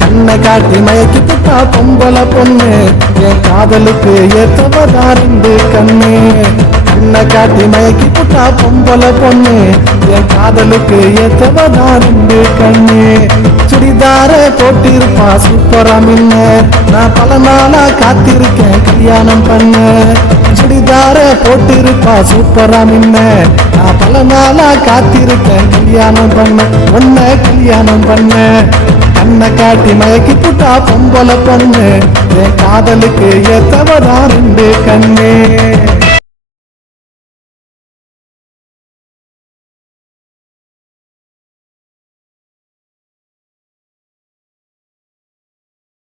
கண்ணை காட்டி மயக்கி புட்டா பொம்பளை பொண்ணு என் காதலுக்கு ஏத்தவதா ரெண்டு கண்ணு. கண்ணை காட்டி மயக்கி புட்டா பொம்பளை பொண்ணு என் காதலுக்கு ஏத்தவதா ரெண்டு கண்ணு. சுடிதார போட்டிருப்பா சூப்பரா மின்ன, நான் பல நாளா காத்திருக்கேன் கல்யாணம் பண்ண. சுடிதார போட்டிருப்பா சூப்பரா மின்ன, நான் பல நாளா காத்திருக்கேன் கல்யாணம் பண்ண, உன்னை கல்யாணம் பண்ண. கண்ணை காட்டி மயக்கி புட்டா பொம்பளை பொண்ணு என் காதலுக்கு ஏத்தவதா ரெண்டு கண்ணு.